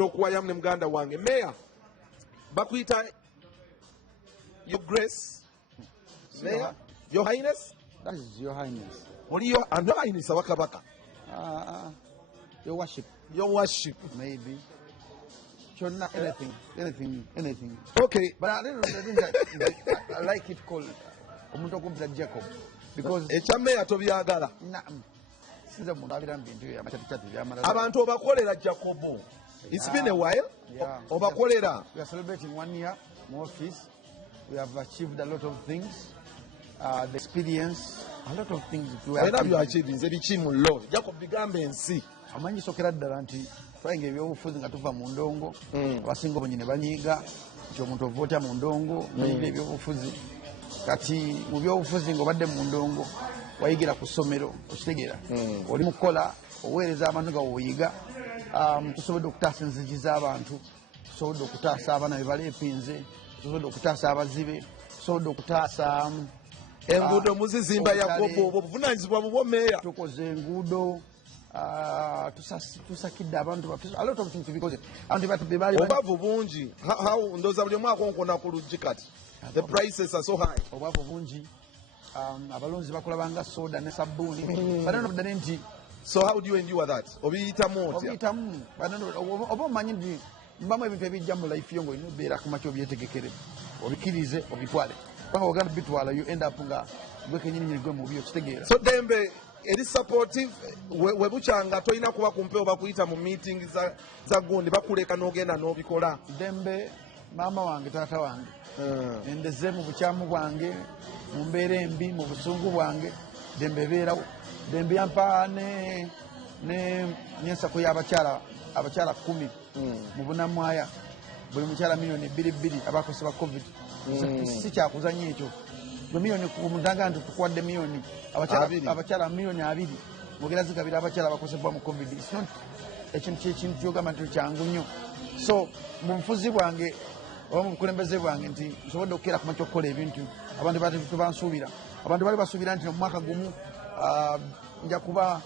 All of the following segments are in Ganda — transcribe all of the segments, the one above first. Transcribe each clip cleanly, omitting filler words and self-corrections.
okuwayamu ne muganda wange Mayor bakuyita Your Grace Mayor Your Highness. That is Your Highness. Oli Your Highness Kabaka. Your Worship. Your Worship. Maybe. Sure, not anything. Okay. But I don't I like it called Omutuuze Jacob because Mayor tobyagala. Abantu obakolera Jacobo. It's been a while. Yeah. Obakolera. We are celebrating 1 year in office. We have achieved a lot of things. The experience, a lot of things. I love your achievements. Ebichimulo. Jacob bigambe ensi. Amanyi sokera ddala nti twayenga ebyobufuzi nga tuva mu ndongo abasinga obunyi ne banyiiga nti omuntu ovoota mu ndongo nayina ebyobufuzi kati mu byobufuzi ng'obadde mu ndongo wayigira ku ssomero okitegeera oli mu kukola oweereza abantu nga woyiga tusobodde okutaasa enzigi z'abantu tusobodde okutaasa abaana be baleepinze tusobodde okutaasa abazibe tusobodde okutaasa enguudo muzizimba Yakobo obuvunaanyizibwa bubwo Meeya tukoze enguudo tusakidde abantu a lot of things because obubavu bungi how ndowooza buli omwaka onkona ku luggi kati the prices are so high obubavu bungi abalonzi bakulabanga soda ne sabbuuni bananodane nti so how do you endure that obiyitamu otya obiyitamu oba omanyi nti mbamu ebintu ebijja mu life yo ng'olina obeera kumaki obyetegekere obikirize obitwale kubanga ogenda bitwala you end up nga gwe kenyininyini gwe mubi okitegeera so Dembe eri supportive we bukyanga tolina kuba kumpe oba kuyita mu meeting za gundi bakuleka n'ogenda n'obikola Dembe maama wange taata wange endeze mu bukyamu bwange mu mbeera embi mu busungu bwange Dembe beerawo Dembe yampa n'ensako y'abakyala 10 mu bunamwaya buli mukyala miliyoni 2 abakozi ba covid si kyakuzanya ekyo gwe miliyoni kumutanga nti tukwadde miliyoni abakyala miliyoni 2 mwogera zigabira abakyala abakosebwa mu covid it's not ekintu kyogamba nti kyangu nnyo so mu bufuzi bwange oba mu bukulembeze bwange nti nsobodde okukeera ku makya okukola ebintu abantu tebansuubira abantu bali basuubira nti mu mwaka gumu nja kuba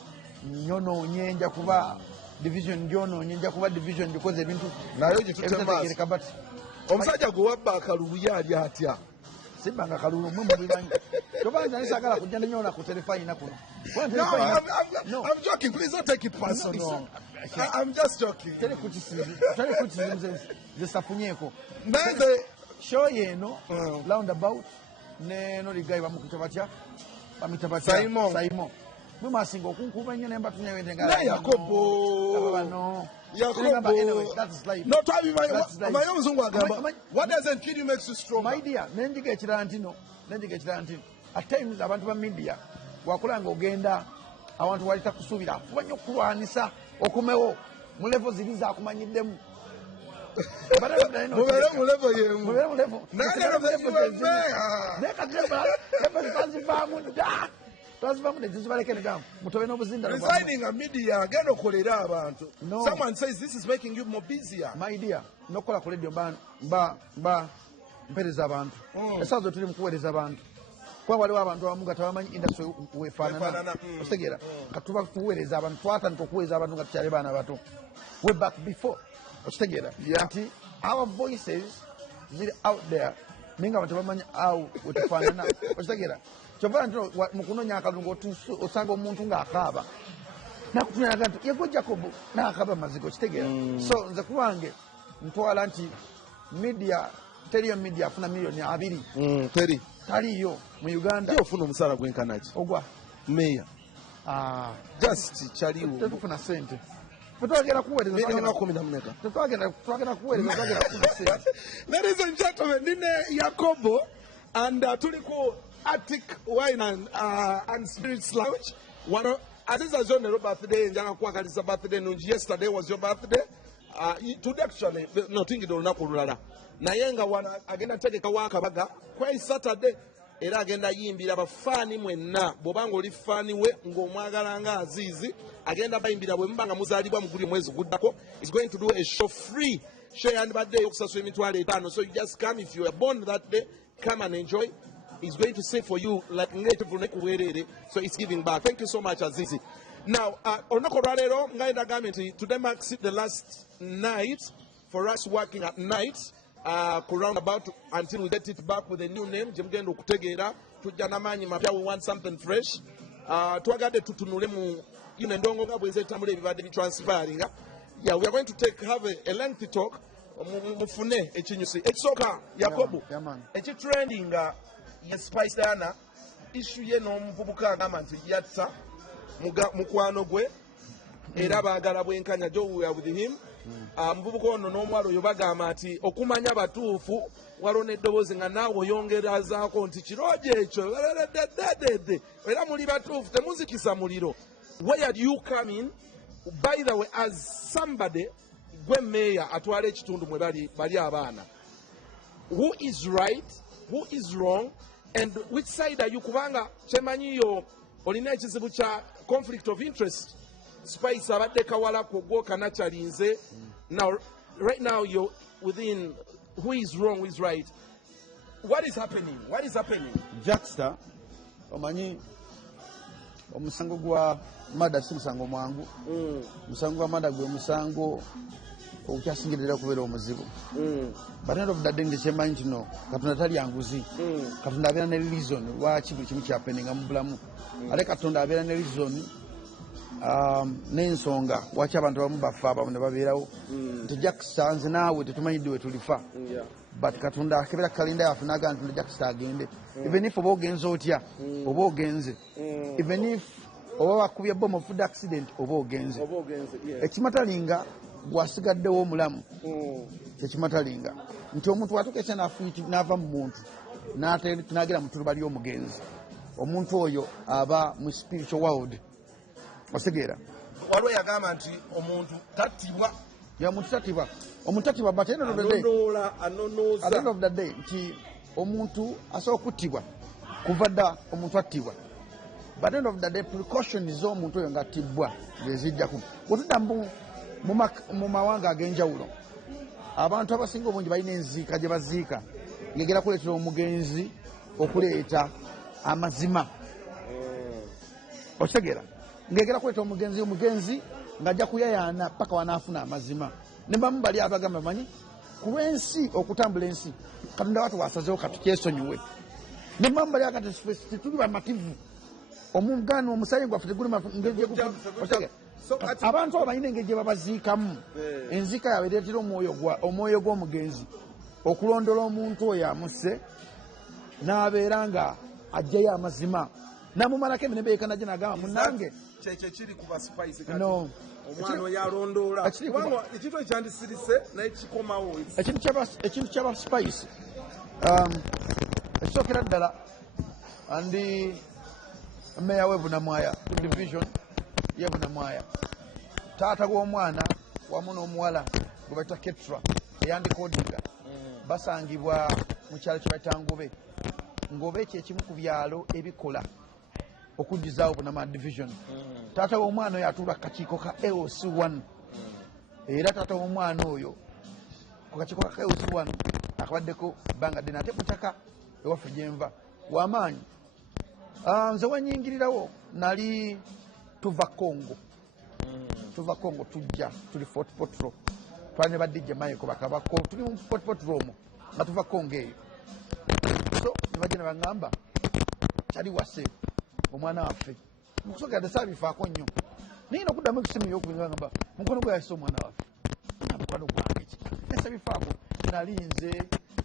nyonoonye nja kuba division gyonoonye nja kuba division gikoze ebintu naye gitutemaasa but omusajja gwe wabba akalulu yaali atya sibbanga akalulu mwe mubimanyi tobanza nisagala kujja nenyona ku terefayina kuno I'm joking, please don't take it personal. I'm just joking. Teri kutisimu zesafunyeeko nanze show yeeno roundabout neno ligayi bamukita batya bamita batya Simon mwe mwasinga okunkuba nnyo nemba tunyewendenga na Yakobo anyway, that's life. No, my omuzungu agamba what doesn't kill you makes you stronger. My dear, nenjiga ekirala ntino at times abantu ba media wakulanga ogenda abantu wali takusuubira fuba nnyo okulwanisa okumewo mu level ziri zakumanyiddemu mubeere mu level yemu nekatazivaamu dda twazivamu nezizibaleke negamu mutobe n'obuzinda resigning a media agenda okolera abantu someone says this is making you more busier. My dear, nokukola ku radio mba mpereza abantu esaawa zo tuli mu kuweereza abantu kuba waliwo abantu abamu nga tebamanyi industry wefaanana okitegeera nga tuba tuweereza abantu twatandika okuweereza abantu nga tukyali baana bato way back before okitegeera nti our voices ziri out there naye nga abantu tebamanyi awo wetufaanana okitegeera kyova nti mu kunoonya akalungu osanga omuntu ng'akaaba nakutunyaga nti yego Jacobo n'akaaba mazigo okitegeera so nze kubange ntwala nti media teriyo media afuna miliyoni 2 taliyo mu Uganda ofuna omusaala gwenkanaki ogwa Meeya just kyaliwo tetufuna sente twagenda kuweereza sente. Ladies and gentlemen, nine Yakobo and tuli ku Attic Wine and Spirits Lounge. Aziza John birthday njanga kwagaliza birthday nungi. Yesterday was your birthday. Today actually no tingi do lunaku lulala naye nga wana agenda tegeka wakabaga kwa Saturday era agenda yimbira abafaani mwenna bw'obanga oli faani we ng'omwagala nga Azizi agenda bayimbira bwe mubanga muzaalibwa mu guli mwezi guddako is going to do a show free show yandibadde y'okusasula emitwalo 5 so you just come if you are born that day come and enjoy. He's going to say for you like native so it's giving back. Thank you so much Azizi. Now, olunaku olwaleero nga ndagambye nti today marks the last night for us working at night ku roundabout until we get it back with a new name gye mugenda okutegeera tujja n'amaanyi mapya. We want something fresh. Twagadde tutunule mu endongo nga bwe zeetambula ebibadde bitranspiringa. Yeah, we are going to have a lengthy talk. Mufune ekinyusi ekisooka Yakobo ekitrendinga ye Spice Diana issue ye n'omuvubuka agamba nti yatta mukwano gwe era baagala bwenkanya jo we are with him. Muvubuka ono n'omwalo oyo bagamba nti okumanya batuufu waliwo n'eddoboozi nga naawe oyongerazaako nti kirooje ekyo era muli batuufu temuzikisa muliro. Where do you come in, by the way, as somebody gwe meya atwala ekitundu mwe bali abaana? Who is right, who is wrong, and which side are you? Kubanga kyemanyiyo olina ekizibu kya conflict of interest. Spice abadde kawalako gwo kanakyalinze. Now, right now you're within who is wrong, who is right. What is happening? What is happening? Jackster, omanyi omusango gwa mada si musango mwangu. Musango gwa mada gwe musango okukyasingirira kubeera omuzibu. But end of the day ngekyemmanyi kino Katonda tali yanguzi. Katonda abeera ne reason lwaki buli kimu kyapeninga mu bulamu. Ate Katonda abeera ne reason n'ensonga lwaki abantu abamu bafa abamu ne babeerawo. Nti Jackster nze naawe tetumanyidde we tulifa. But Katonda akebera kalinda yaffe n'agamba nti Jackster agende. Even if oba ogenze otya oba ogenze. Even if oba bakubye bomb of food accident oba ogenze. Ekimatalinga gwasigaddewo omulamu ekimatalinga nti omuntu atuuka n'afuiti n'ava mu muntu n'agera mu tuluba ly'omugenzi. Omuntu oyo aba mu spiritual world. Osegeera waliwo yagamba nti omuntu tattibwa. Omuntu tattibwa. Omuntu tattibwa but end of the day, at the end of the day nti omuntu asobola okuttibwa kuva dda omuntu attibwa. But end of the day precaution z'omuntu oyo ng'attibwa ng'ezijjaku. Bw'otudda mu mawanga ag'enjawulo abantu abasinga obungi balina enziika gye baziika ng'egera kuleetera omugenzi okuleeta amazima. Okitegeera ng'egera kuleeta omugenzi ng'ajja kuyayaana paka wanaafuna amazima. Ne bamu bali abagamba manyi ku lw'ensi okutambula ensi Katonda watu wasazeewo katukyesonyiwe. Ne bamu bali agati tetuli bamativu omugano omusayi gwaffe teguli ngeri abantu abo balina engeri gye babaziikamu. Enziika yaabwe ereetera omwoyo gw'omugenzi okulondola omuntu oyo amusse n'abeera nga ajjayo amazima n'amumalako emirembe yekanagye n'agamba munnange kyekyo kiri ku ba Spice kati no omwana oyo alondoola kubanga ekintu ekyandisirise naye kikomawo. Ekintu ky'aba Spice ekisookera ddala andi meya w'Ebunamwaya division y'Ebunamwaya taata w'omwana wamu n'omuwala gwe bayita Ketra eyandikodinga basangibwa mu kyalo kye bayita Ngobe kyekimu ku byalo ebikola okuddizaawo Bunama division. Taata w'omwana oyo atuula kakiiko ka LC1 era taata w'omwana oyo ku kakiiko ka LC1 akabaddeko bbanga ddene ate mutaka ewaffe gyenva w'amaanyi. Nze wenyingirirawo nali tuva Congo tujja tuli Fort Potro twali ne badijja Mayiko bakabako tuli mu Fort Potro omwo nga tuva Congo eyo. So ne bajja ne baŋŋamba kyali wase omwana waffe mukusogera saabifaako nnyo naye n'okuddamu ekisimu y'okubingamba mukono gwe yayise omwana waffe mukwano gwange ki nesaabifaako nali nze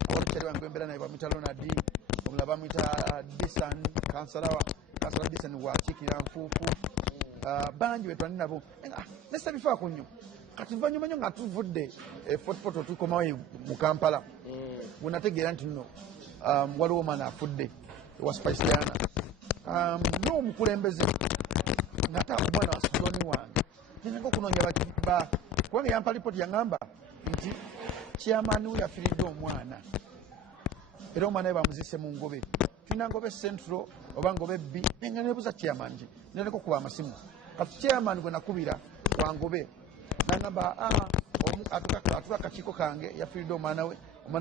awalukyali wange embeera naye bamwita Ronald omulala bamwita Disan kansala Disan wakiikira nfuufu bangi betwali nabo nesaabifaako nnyo kati luvannyuma nnyo nga tuvudde Fort Portal tukomawo mu Kampala bwenategeera nti nno waliwo omwana afudde ewa Spice Diana n'omukulembeze ng'ate omwana wa Sidoni wange nenanga okunoonya kubanga yampa lipooti yaŋŋamba nti chairman we yafiiridde omwana era omwana we bamuziise mu Ngobe tulina Ngobe Central oba Ngobe B nenga nebuuza chairman nti nenanga okuba amasimu kati chairman gwe nakubira wa Ngobe n'aŋŋamba atuka akakiiko kange yafiiridde omwana we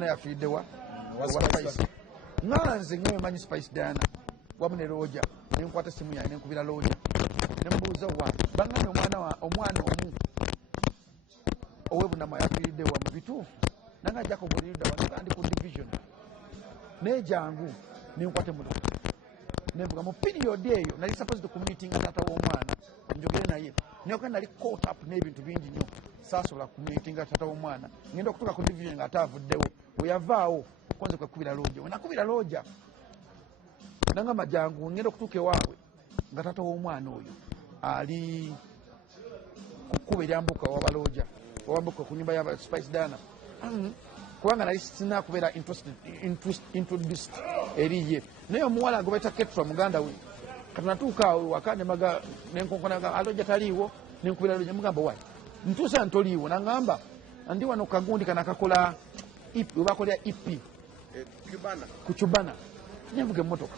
yafiiridde wa Spice nganze ngewe manyi Spice Diana wamu ne Roja nenkwata essimu yange nenkubira Roja nembuuza wa bangana omwana omu owebunama yafiiridde wa mu bituufu nanga ajja kubulirida wano kandi ku division naye jangu nenkwate mulo nembuga mu period eyo nali supposed ku meeting taata w'omwana njogere naye naye kandi nali caught up n'ebintu bingi nnyo saasobola ku meeting taata w'omwana ngenda okutuuka ku division nga ataavuddewo weyavaawo konze kwekubira looja wenakubira looja nangamba jangu ngenda okutuuka ewaabwe nga taata w'omwana oyo ali ku kkuba eryambuka wabalooja wabambuka ku nyumba ya Spice Dana kubanga nali sina kubeera introduced eriye naye omuwala gwe bayita Ketra muganda we katunatuuka awo waka nemaga nenkonkona alooja taliiwo nenkubira looja mugamba wali ntuusa ntoliiwo nangamba ndi wano kagundi kanakakola webakolera ipi ku Cubana nenvuga emmotoka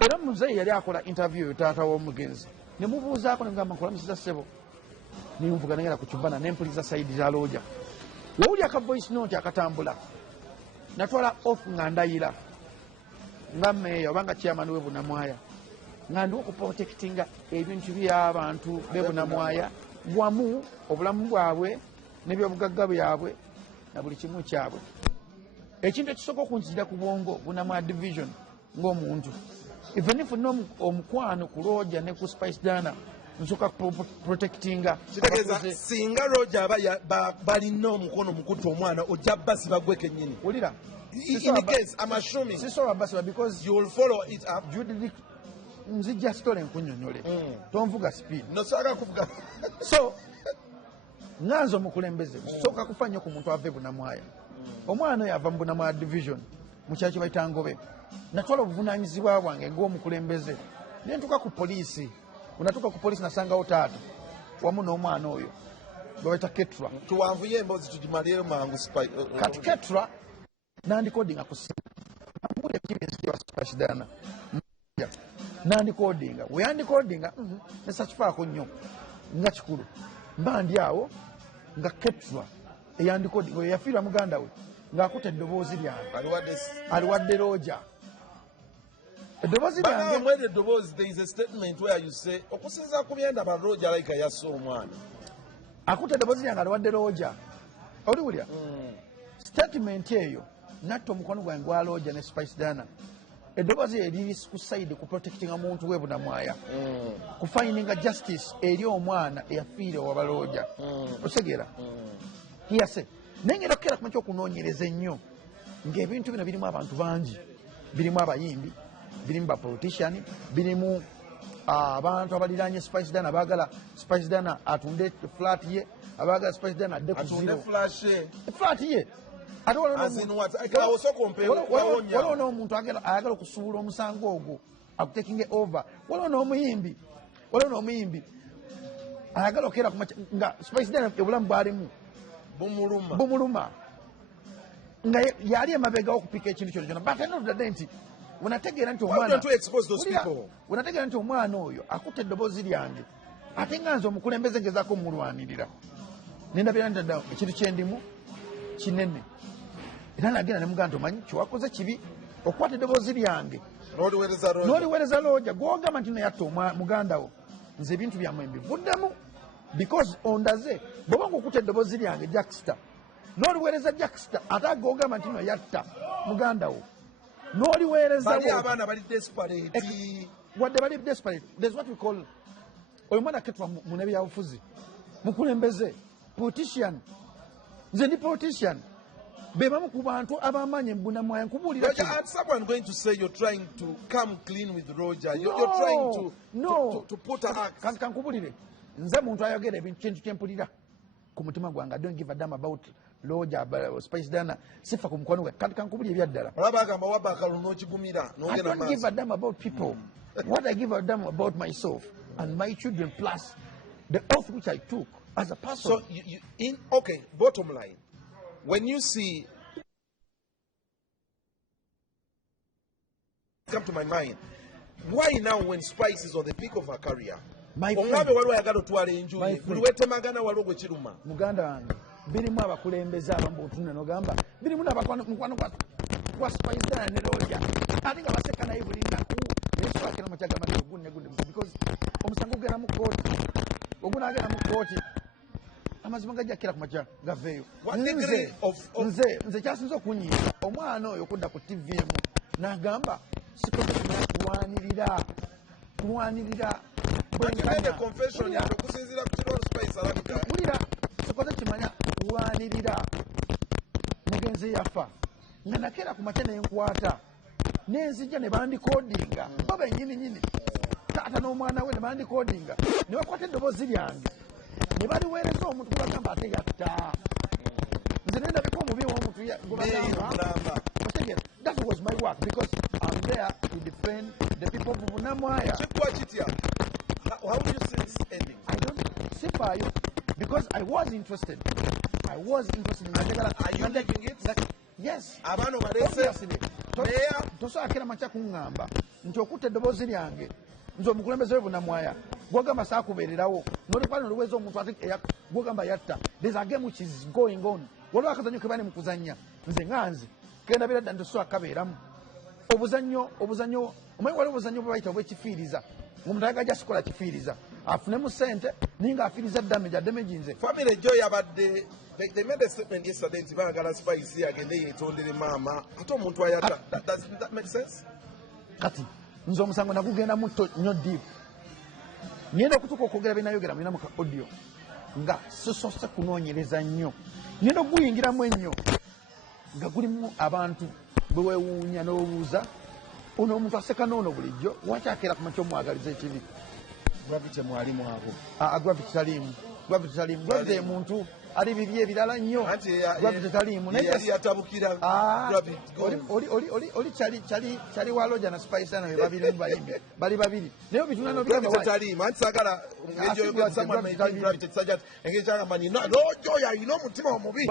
era muzeeyi yali akola interview yo taata w'omugenzi nemubuuzaako nemugamba nkola musiza ssebo nenvuga nagenda ku Cubana nempuliza saidi za looja wawuli aka voice note akatambula natwala off nga ndayira nga meeya obanga chairman w'ebunamwaya nga ndi okuprotectinga ebintu by'abantu b'ebunamwaya wamu obulamu bwabwe n'ebyobugagga byabwe na buli kimu kyabwe ekintu ekisooka okunzira ku bwongo bunamwaya division ng'omuntu even if omukwano ku looja ne ku Spice Dana nsooka protectinga kitegeeza singa looja balina omukono mukutu omwana ojja basiba gwe kennyini wulira in the case I'm assuming sisobola basiba because you will follow it up nzijja sitole nkunyonyole tonvuga speed nosobola kuvuga so nganze omukulembeze sooka kufa nnyo ku muntu ava ebunamwaya omwana oyo ava mu bunamwaya division mu kyalo kye bayita Ngobe natwala obuvunaanyizibwa bwange ng'omukulembeze ne ntuuka ku poliisi unatuuka ku poliisi nasangawo taata wamu n'omwana oyo gwe bayita Ketra tuwanvuye emboozi tugimalire mangu kati Ketra nandikodinga ku simu amuli ekibinsi kya Spice Dana nandikodinga weyandikodinga nesakifaako nnyo nga kikulu mba ndi awo nga Ketra eyandikodinga oyo yafiirwa muganda we ng'akuta eddoboozi lyange aliwadde looja eddoboozi lyange mwere eddoboozi there is a statement where you say okusinza ku byenda ba looja alayika yasse omwana akuta eddoboozi lyange aliwadde looja oliwulya statement eyo natta omukono gwange gwa looja ne Spice Dana eddoboozi eriri ku side ku protectinga muntu w'ebunamwaya ku findinga justice eri omwana eyafiire owabalooja otegeera hiyase naye ngenda okukeera kumakya okunoonyereza ennyo ng'ebintu bino birimu abantu bangi birimu abayimbi birimu bapolitician birimu abantu abaliraanye Spice Dana abaagala Spice Dana atunde flat ye abaagala Spice Dana adde ku zero flat ye ate waliwo n'omuntu ayagala okusuubula omusango ogwo akutekinge over waliwo n'omuyimbi ayagala okukeera nga Spice Dana obulamu bwalimu bumuluma nga yali emabega okupika ekintu kyona kyona but enodadde nti wenategeera nti omwana oyo akutte eddoboozi lyange ate nga nze omukulembeze ngezaako omulwanirira nendabira nti ekintu kyendimu kinene era nagenda nemugaa nti omanyi kyewakoze kibi okukwata eddoboozi lyange n'oliweereza looja gwogamba nti noyatta muganda wo nze ebintu byammwe mbivuddemu because ondaze bwoba ngaokutta eddoboozi lyange Jackster n'oliweereza Jackster ate agogamba nti noyatta muganda wo n'oliweerezawadde bali desperate there's what we call oyo mwana Ketra mune byabufuzi mukulembeze politician nze ndi politician bebamu ku bantu ab'amaanyi mbunamwaya nkubuulira someone going to say you're trying to come clean with Roger you're trying to put a act kankubulire nze muntu ayogera ekintu kyempulira ku mutima gwange I don't give a damn about Roger Spice Dana sifa ku mukwano gwe kandi kankubulire ebyaddala olabagamba wabakalu n'okigumira I don't give a damn about people what I give a damn about myself and my children plus the oath which I took as a person. So okay, bottom line, when you see come to my mind, why now when Spice is on the peak of her career? Omwabe waliwo ayagala otwala enjuyi buli wetemagana waliwo gwe kiruma muganda wange birimu abakulembeze abamu otunula n'ogamba birimu n'abakwano kwa Spice Dana ne Roger ate nga baseka naye buli nnaku neswakira makyaga mati ogunne because omusango gugenda mu kkooti ogunaagenda mu kkooti amazima gajja kira ku makya gaveeyo nze kyasinza okunyiiza omwana oyo okudda ku tv emu n'agamba sikomenya kulwanirira sikoze kimanya kulwanirira mugenzi yafa nga nakeera ku makya nenkwata nenzija ne bandikodinga bo bennyininyini taata n'omwana we ne bandikodinga ne bakwata eddoboozi lyange ne baliweereza omuntu gwebagamba ate yatta nze nendabika omubi w'omuntu gwebagamba. That was my work because I'm there to defend the people of Bunamwaya. How do you see this ending? I don't see for you because I was interested. I was interested in Are you making it? Yes. Obviously. Tosobola macha kuŋŋamba nti okutta eddoboozi lyange nti omukulembeze we Bunamwaya gwogamba saakubeererawo n'olipano oluweza omuntu ate gwogamba yatta. There's a game which is going on. Waliwo akazannyo ke bali mu kuzannya nze nga nze kenda bira dda ntosobola kabeeramu obuzannyo omanyi waliwo obuzannyo bwe bayita obw'ekifiiriza ng'omuntu ayagajja sikola kifiiriza afunemu ssente naye ng'afiiriza damage nze. Family Joy abadde they made a statement yesterday nti baagala Spice agende yeetondere maama ate omuntu ayatta. Does that make sense? Kati nze omusango nagugenda mutto nnyo deep ngenda okutuuka okwogera byenayogera mulina mu ka audio nga sisose kunoonyereza nnyo ngenda okuguyingiramu ennyo nga gulimu abantu bwe weewuunya n'obuuza ono omuntu aseka n'ono bulijjo waki akeera ku makya omwagaliza ekibi. Gravity mwalimu abo. Gravity taliimu. Gravity muntu ali bibi ebirala nnyo. Gravity taliimu. Yali yatabukira Gravity. Oli kyali wa Roger na Spice na babiri bayimbi. Bali babiri. Naye bituna no bigamba Gravity taliimu. Anti sagala ngejo yo someone may think Gravity sajat. Engeja nga manyi no Joy ayino omutima omubi.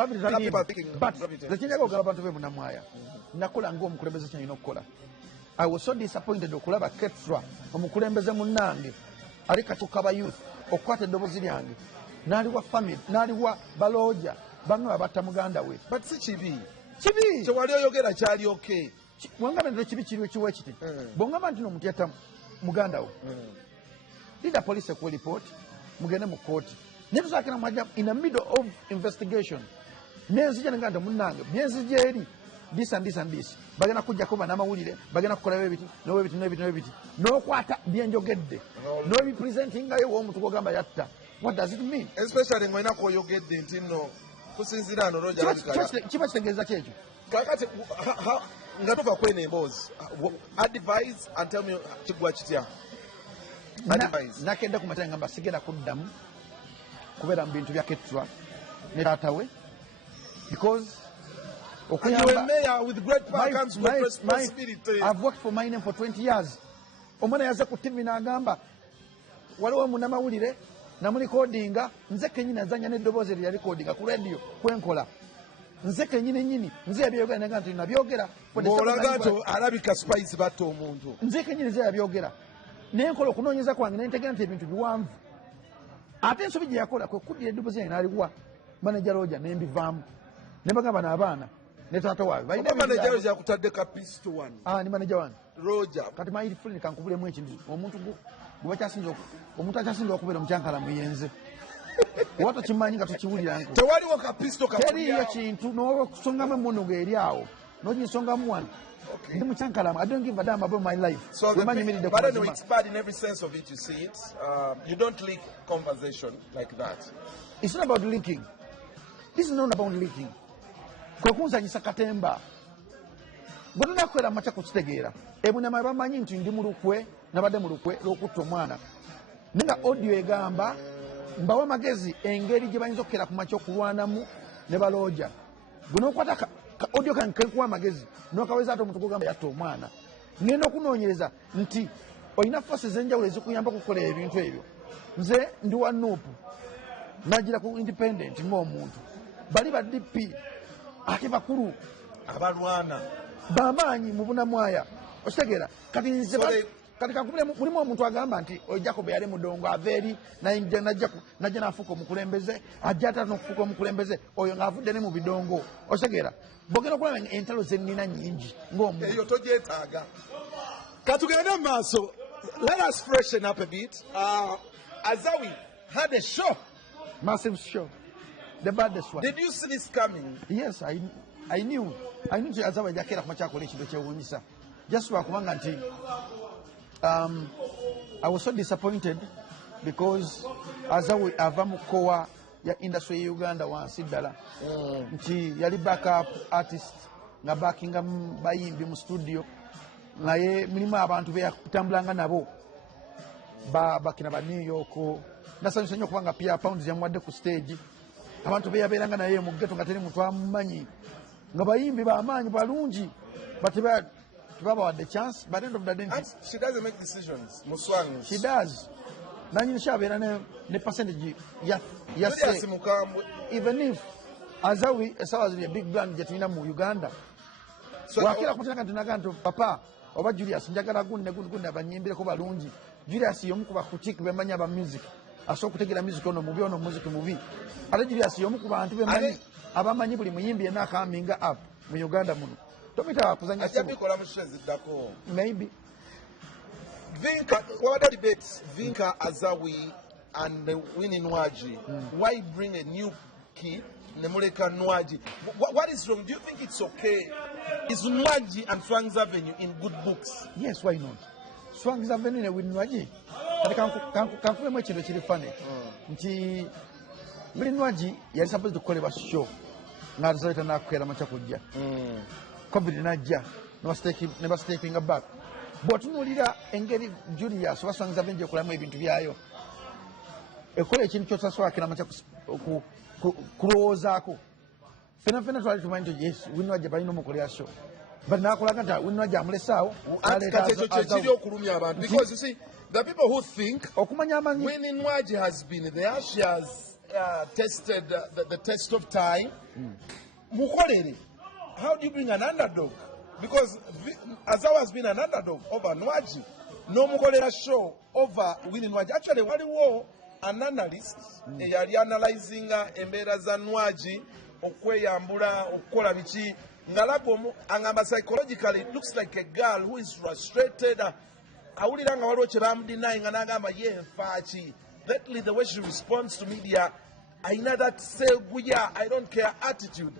But lekinyaga ogaba abantu be Bunamwaya. Nakola ng'omukulembeze kyalina okukola. I was so disappointed okulaba Ketra omukulembeze munnange ali katuka ba youth okukwata eddoboozi lyange n'aliwa family n'aliwa balooja bamwe babatta muganda we. But si kibi kyewali oyogera kyali okay. Bwangamba nti kibi kiriwe kiwe kiti bwongamba nti n'omuntu yatta muganda we leader police ku report mugende mu kooti naye tusaakira mwajja in the middle of investigation nenzija nenganda munnange byenzija eri this and this bagenda kujjako banamawulire bagenda kukola ebiti n'okwata byenjogedde n'obipresentingayo w'omuntu gwogamba yatta. What does it mean? Especially ng'olina kw'oyogedde nti nno kusinziira ano Roger kiba kitegeeza ki ekyo kakati nga tova kwena emboozi advise and tell me kigwa kitya nakenda ku matera ngamba sigenda kuddamu kubeera mu bintu bya Ketra ne taata we because and you were mayor with great power comes with responsibility. I've worked for my name for 20 years. Omwana yaze ku TV n'agamba waliwo munnamawulire namulikodinga nze kenyini azanya n'eddoboozi lye yalikodinga ku radio kwenkola nze kenyini nze yabyogera naga nti nabyogera olaga nti alabika Spice batta omuntu nze kenyini nze yabyogera nenkola okunoonyeza kwange nentegera nti ebintu biwanvu ate ensobi gye yakola kwe kuddira eddoboozi yange n'aliwa manager Roger nembivaamu ne bagamba n'abaana ne taata waawe manager Roger akutadde ka pisto one. Ni manager one Roger kati mayiri fulani kankubulemu ekintu omuntu omuntu akyasinza okubeera omukyankala muyenze wata kimanyi nga tukiwulira nko tewaliwo ka pisto teriyo kintu n'okusongamu emmonogo eri awo n'oginsongamu wano ndi mukyankalamu. I don't give a damn about my life. So but anyway, it's bad in every sense of it. You see it. You don't leak conversation like that. It's not about leaking. This is not about leaking. Kwekunzanyisa katemba bonna kwera macha kutegeera ebunama bamanyi nti ndi mulukwe nabadde mulukwe lokutta omwana ninga audio egamba mbawa magezi engeri gye bayinza okukera ku macha okulwanamu ne balooja guno okwata audio kanke kuwa magezi n'okaweza ate omuntu kugamba yatta omwana ngenda okunoonyereza nti olina forces enjawulo ezikuyamba kukola ebintu ebyo. Nze ndi wa Nuupu nagira ku independent ng'omuntu bali ba DP ate bakulu abalwana bamaanyi mu Bunamwaya okitegeera kati nze kati kakubule mulimu omuntu agamba nti ojjako be yali mudongo aveeri najja n'afuuka omukulembeze ajja ate n'okufuuka omukulembeze oyo ng'avudde ne mu bidongo okitegeera bogera okulaba entalo ze nnina nnyingi ng'omuntu eyo togyetaaga katugende mu maaso let us freshen up a bit. Azawi had a show. Massive show. The baddest one. Did you see this coming? Yes, I knew. I knew Azawi jakera kumachako lechi dochewunyisa. Just wakubanga nti I was so disappointed because Azawi ava mu kowa ya industry ya Uganda wansi ddala. Nti yali backup artist nga backinga bayimbi mu studio. Naye mulimu abantu beyakutambulanga nabo bakina ba New York nasanyusa nnyo kubanga pia pounds yamuwadde ku stage abantu beyabeeranga naye mu ghetto nga teri muntu amumanyi nga bayimbi bamaanyi balungi but tebabawadde chance but end of the day she doesn't make decisions muswangu she does nanyini kyabeera ne percentage ya even if Azawi esawa ziri a big brand gye tulina mu Uganda wakira kutenga tunaga nti papa oba Julius njagala gundi abanyimbireko balungi Julius yomu kuba kutik bemanya ba music asobola kutegera music ono mubi ono music mubi ate Julius yomu ku bantu bemanyi abamanyi buli muyimbi yenna akaminga up mu Uganda muno tomita wakuzanya ajabikola mushezi ddako maybe Vinka what are debates Vinka Azawi and Winnie Nwaji why bring a new kid Nemuleka Nwaji what is wrong do you think it's okay is Nwaji and Swang's Avenue in good books yes why not Swang's Avenue ne Winnie Nwaji kankubemu ekintu kiri fane nti Winnie Nwaji yali supposed to kukolebwa show ng'atazaleta n'akukeera makya kujja covid najja never stepping back bw'otunuulira engeri Julius oba Swang's Avenue gyekolamu ebintu byayo ekola ekintu kyotaswakira makya kulowoozaako fena twali tumanyi nti yes Winnie Nwaji balina omukolera show but nakolaga nti Winnie Nwaji amulesaawo kiri okulumya abantu because you see the people who think okumanya amanyi Winnie Nwaji has been there she has tested the test of time mukolere how do you bring an underdog because Azawa has been an underdog over Nwaji no mukolera show over Winnie Nwaji actually waliwo an analyst eyali analyzing embeera za Nwaji okweyambula okukola biki nga labomu angamba psychologically it looks like a girl who is frustrated awulira nga waliwo kye bamudinayi nga n'agamba ye nfaaki lately the way she responds to media ayina that seguya I don't care attitude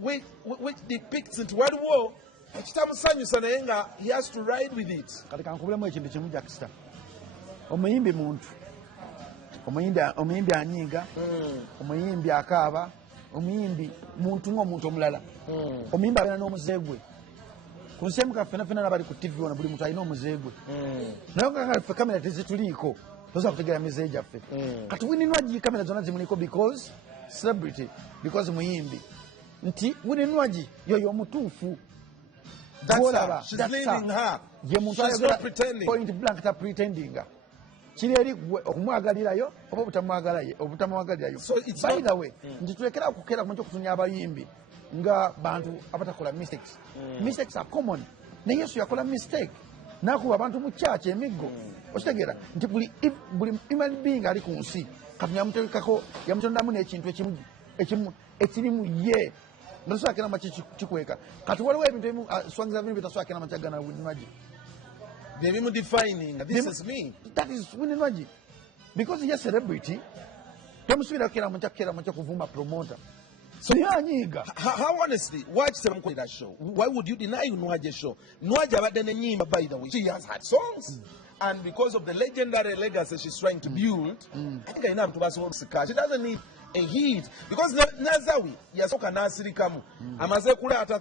which depicts nti waliwo ekitamusanyusa naye nga he has to ride with it kati kankubulemu ekintu kimu jakista omuyimbi muntu omuyimbi anyiiga omuyimbi akaaba omuyimbi muntu ng'omuntu omulala omuyimbi abeera n'omuze gwe ku nsi emu kaffe fena nabali ku TV wano buli muntu alina omuze gwe naye nga ffe kamera tezituliiko tosobola kutegeera mize gyaffe kati Winnie Nwaji kamera zonna zimuliko because celebrity because muyimbi nti Winnie Nwaji yoyo omutuufu gwolaba ye muntu ayogera point blank ta pretendinga kiri eri gwe okumwagalirayo oba obutamwagalirayo by the way nti tulekera okukeera ku makyo okutunya abayimbi nga bantu abatakola mistakes are common naye Yesu yakola mistake nakuba abantu mu church emiggo okitegeera nti buli human being ali ku nsi katonda yamuteekako yamutondamu n'ekintu ekirimu ye ngaswakira makya kikweka kati waliwo ebintu ebimu Swang's Avenue bitaswakira makya gana Winnie Nwaji ebimu defining this is me that is Winnie Nwaji because he's a celebrity temusubira kera makya kuvuma promoter so yanyiiga how honestly watch that show why would you deny Nwaji show Nwaji abadde n'ennyimba by the way she has had songs and because of the legendary legacy she's trying to build I think ayina abantu basobola okusika she doesn't need a hit because Nazawi yasooka n'asirikamu amaze kulaata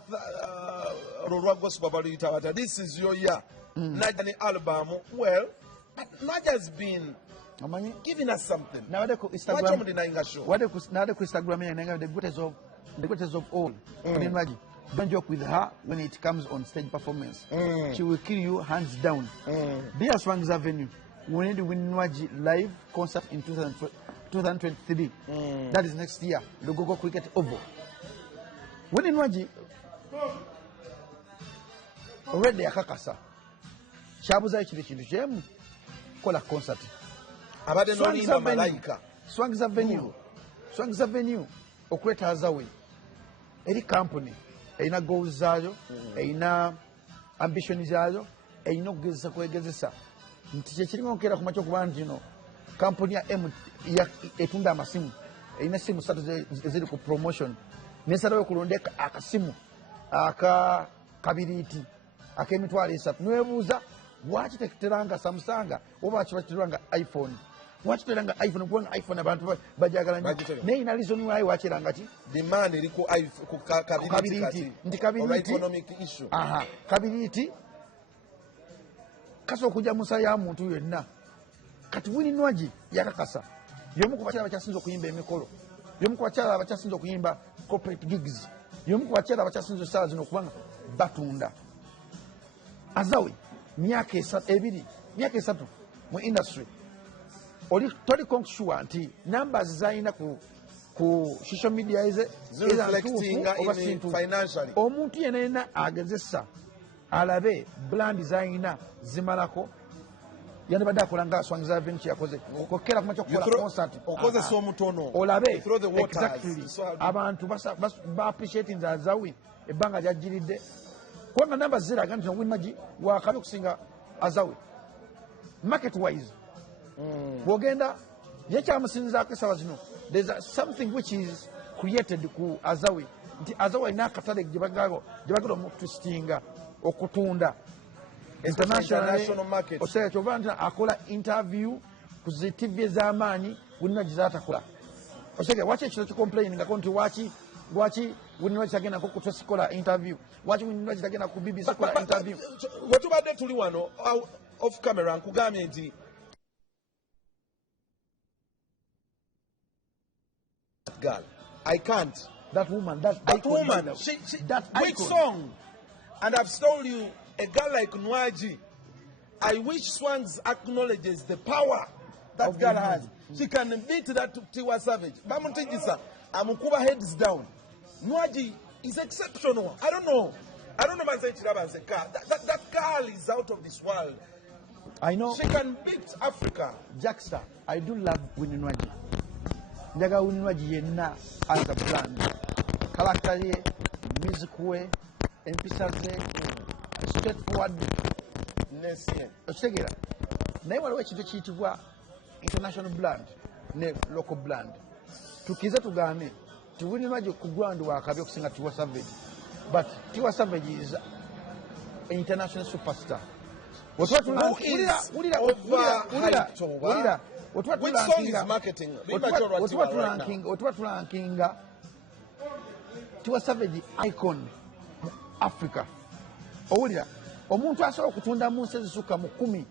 olwa gospel baluyita bata this is your year najja ne album well Nwaji has been giving us something nawade ku Instagram nawade ku Instagram yananga the greatest of all Winnie Nwaji don't joke with her when it comes on stage performance she will kill you hands down dear Swang's Avenue we need Winnie Nwaji live concert in 2023 that is next year the Gogo Cricket Oval Winnie Nwaji already akakasa kyabuzayo ekintu kyemu kola concert abadde n'olimba malayika Swang's Avenue okuleta Azawi eri company erina goals zaayo erina ambition zaayo erina okugezesa kwegezesa nti kyekirimu okeera ku makya okuba nti no kampuni ya etunda amasimu erina simu 3 eziri ku promotion nesalawo okulonda akasimu akabiriiti ak'emitwalo 3 newebuuza lwaki tekiteranga samusanga oba bakibakiteranga iphone wakiteranga iphone kubanga iphone abantu bajagala nnyo naye ina reason why wakiranga ti demand eri ku kabiriiti nti kabiriiti kabiriiti kasa okujja musa ya muntu yenna kati wininwagi yakakasa yomu ku bakyala bakyasinza okuyimba emikolo yomu ku bakyala bakyasinza okuyimba corporate gigs yomu ku bakyala bakyasinza esaawa zino okubanga batunda azawe myaka 3 mu industry toli konkushuwa nti numbers zalina ku social media eze omuntu yenayina agezesa alabe brand zalina zimalako yandibadde akola nga swangi za vinci yakoze okokera kumakya okukola concert okozesa omutono olabe exactly abantu ba appreciating azawi ebbanga lyajjiridde kubanga namba ziraga nti winmagi wakabi okusinga azawi market wise bwogenda yekyamusinzaako esawa zino there's something which is created ku azawi nti azawi alina akatale gyebagala omutwistinga okutunda international market osera kyova nti akola interview ku zi tv ez'amaanyi winima gizatakola osege waki ekiro kikomplainingako nti lwaki winima kitagenda nko kutwesikola interview waki winima kitagenda ku bbc kola interview wetubadde tuli wano off camera nkugambye nti girl I can't that woman which song and I've told you a girl like Nwaji, I wish Swangs acknowledges the power that girl has. She can beat that Tiwa Savage. Bamutigisa, amukuba heads down. Nwaji is exceptional. I don't know Manze Chiraba as a car. That girl is out of this world. I know. She can beat Africa. Jackster, I do love Winnie Nwaji. Njaga Winnie Nwaji yenna as a brand. Character ye, music we, empisa ze, straightforward okitegera naye waliwo ekintu kiyitibwa international brand ne local brand tukize tugambe tiwulinwagi ku ground wakabi okusinga Tiwa Savage but Tiwa Savage is an international superstar otuba tulankinga Tiwa Savage icon mu Africa owulira omuntu asobola okutunda mu nsi ezisukka mu 10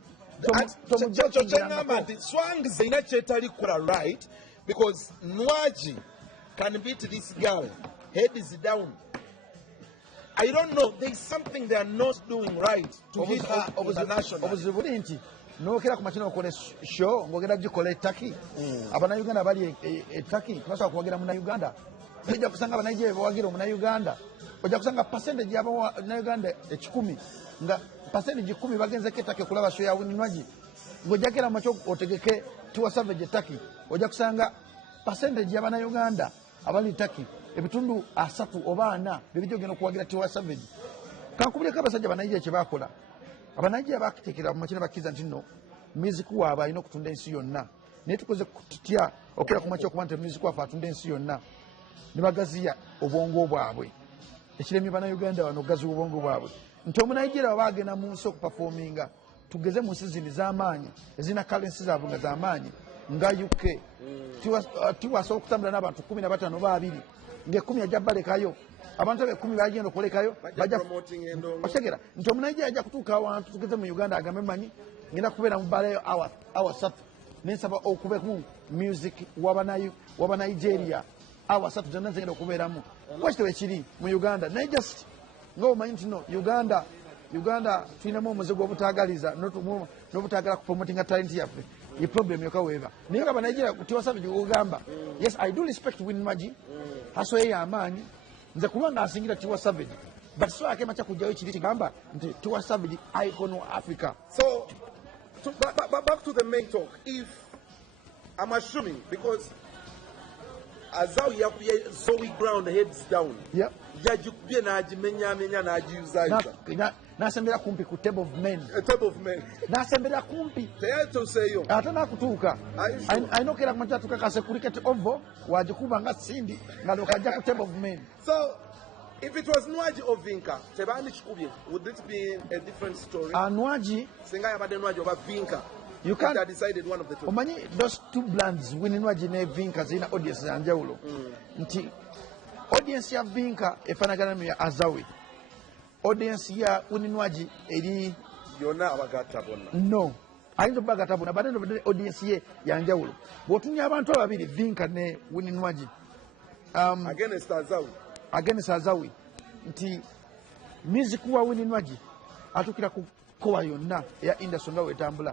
kyengamba nti swang zirina kyetali kola right because Nwaji can beat this girl heads down. I don't know, there is something they are not doing right to hit her international. obuzibu buli nti nokera ku makina okola show ngogera gikola etaki abannayuganda bali etaki tubasobola kuwagira munnayuganda ojja kusanga abanayijeria bawagira omunnayuganda ojja kusanga percentage y'abannayuganda 10 nga percentage 10 bagenzeko etaki okulaba show ya Winnie Nwaji ng'ojjakera mu makyo otegeke Tiwa Savage etaki ojja kusanga percentage y'abannayuganda abali taki ebitundu 3 oba 4 bebijja ogenda okuwagira Tiwa Savage. Kankubuleko abasajja bannayijeria kye baakola abanayijeria bakitekera mu makina bakkiriza nti nno music waabwe alina okutunda ensi yonna naye tukoze tutya okera ku makya okuba nti music waafe atunda ensi yonna ne bagaziya obwongo bwabwe ekiremye bannayuganda wano okugaziya obwongo bwabwe nti omunayijeria baba agenda mu nsi okupafominga tugeze mu nsi zino ez'amaanyi ezirina kalensi zaabwe nga z'amaanyi nga UK Tiwa asobola okutambula n'abantu 15 oba 2 nga 10 ajja balekayo abantu abe 10 bagenda okulekayo otegera nti omunayijeria ajja kutuuka awantu tugeze mu Uganda agambe manyi ngenda kubeera mu bbalayo awa 3 nensaba okubeku music w'abanayijeria awa 3 zonna zigenda okubeeramu kwekitebe ekiri mu Uganda naye just nga omanyi nti no Uganda tulinamu omuzigo obutaagaliza n'obutaagala kupromotinga talent yaffe ye problem yoka weeba naye nga banayijeria Tiwa Savage ogamba yes I do respect Winnie Nwaji haso ye y'amaanyi nze kulwanga asingira Tiwa Savage but so akema kujjayo ekiri kigamba nti Tiwa Savage icon of Africa. So back to the main talk. If I'm assuming because Azawi Zoe ground heads down. Yep. yagikubye n'agimenyaamenya n'agiyuzayuza n'asembera kumpi ku table of men. a table of men. N'asembera kumpi Teyatuuseeyo. ate n'akutuuka Are you sure? alina okuera ku makya tukakase cricket ovo wagikuba nga sindi nga lokajja ku table of men. So, if it was Nwaji or Vinka, tebandikikubye, would it be a different story? Anwaji, Singa yabadde Nwaji oba Vinka. you If they can't had decided one of the two. omanyi those two brands Winnie ne Vinka zirina audience ya njawulo nti audience ya Vinka efaanagana ya Azawe, audience ya Winnie eri Yonna abagatta bonna. no ayinza okubagatta bonna but then audience ye ya njawulo. Bw'otunya abantu ababiri Vinka ne Winnie Against Azawi. against Azawe nti music wa Winnie atukira ku kowa yonna eya industry nga wetambula.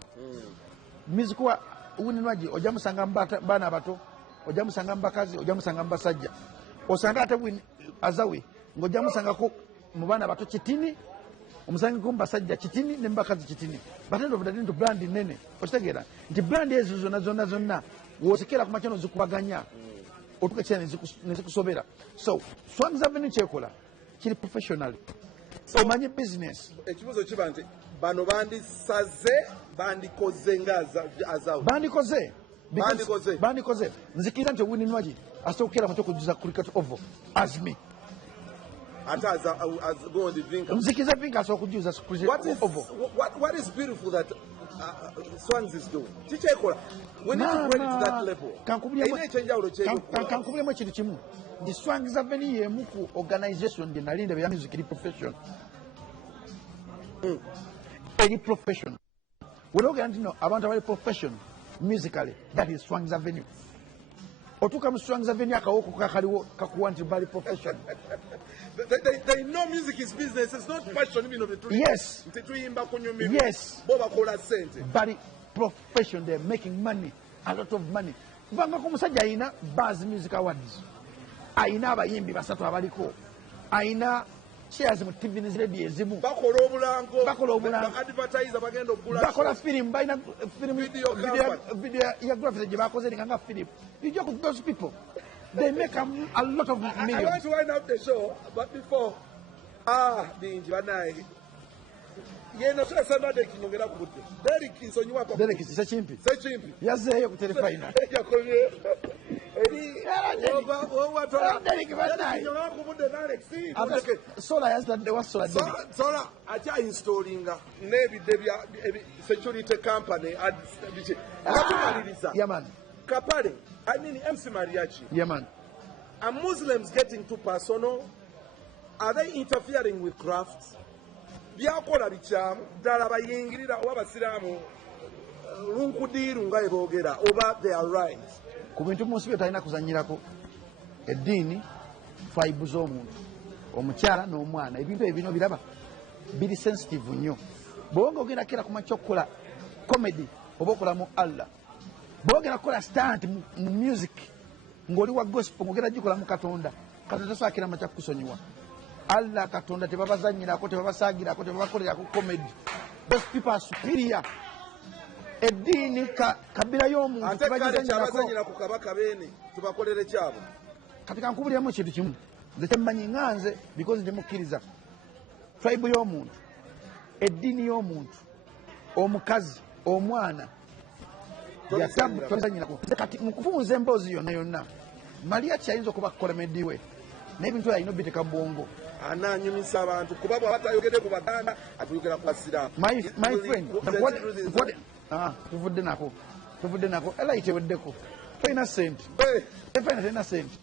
Music wa Winnie ojja musanga baana abato, ojja musanga mbakazi, ojja musanga mbasajja, osanga ate Azawe ng'ojja musangako mu baana abato kitini, omusangako mbasajja kitini ne mbakazi kitini. But end of the day nti brand nene okitegeera nti brand ezo zonna woosekera ku makya nozikubaganya otuka kyera nezikusobera. So Swangz Avenue kyekola kiri professional. Omanyi business Ekibuuzo kiba nti bano bandisaze bandikoze nga Azawi. bandikoze nzikiriza nti Winnie asobola okukeera makya okujuza cricket ovo as me. Ate Gondi Vinka. Nzikiriza Vinka asobola okujuza cricket ovo. What is beautiful that Swangz is doing? Kikyekola. We need to bring it to that level. Erina ekyenjawulo ky'ebyokukola. kankubulemu ekintu kimu nti Swangz Avenue y'emu ku organization gye nalinda bya music eri profession. Eri profession. Weloga nti no abantu abali profession musically, that is Swangz Avenue. Otuka mu Swangz Avenue akawoko kakaliwo kakuwa nti bali profession. They know music is business. It's not passion even of the truth. Yes. Nti tuyimba kunyumirwa. Yes. Bo bakola sente. Bali profession, they're making money, a lot of money. Kubanga ko musajja ayina Buzz Music Awards, ayina abayimbi basatu abaliko, ayina shares mu TV ne radio ezimu, Bakola obulango. Bakola Advertiser bagenda okugula. bakola film, bayina film Video ya graphics gye bakoze nga film. You joke with those people, they make a lot of I want millions. to wind up the show, but before, bingi banaye. Yeno sasa Derek nyongera ku budde. Derek nsonyiwa kwa. Derek Sekimpi Sekimpi. yazeeyo ku telefina. Yakolye. Eri Derek banaye. nyongera ku budde Alex. Sola yazadde wa sola Derek. Sola acha installinga n'ebidde bya security company biche. Katumaliriza. Yaman. Kapale, I mean MC Mariachi. Yaman. Are Muslims getting too personal? Are they interfering with crafts? Byakola bikyamu ddala bayingirira oba basiraamu lunkudiiru nga eboogera oba they are right. Ku bintu mu nsi byo talina kuzanyirako eddiini, faibu z'omuntu, omukyala n'omwana, ebintu ebyo biraba biri sensitive nnyo. Bw'oba ogenda kera ku makya okukola comedy oba okola mu Allah, bw'oba ogenda kukola stunt mu music ng'oli wa gospel ng'ogenda gikola mu Katonda, Katonda tasaakira makya kukusonyiwa. Allah Katonda tebabazanyirako, tebabasaagirako, tebabakolerako comedy. Those people are superior. Eddiini kabira y'omuntu Ate kale kyabazanyira ku kabaka beene tubakolere kyabo. Kati kankubuliramu ekintu kimu, nze temmanyi nga nze because ntemukkiriza. Tribe y'omuntu, eddiini y'omuntu, omukazi, omwana tobazanyirako. Kati mu kufunza emboozi yonna Maria kyayinza okuba kukolemeddi we n'ebintu alina obiteeka mu bwongo. Ananyumisa abantu kuba bw'aba tayogedde ku Baganda atuyogera ku basiraamu. My friend, tuvudde nako era iteweddeko tolina sente, tolina sente.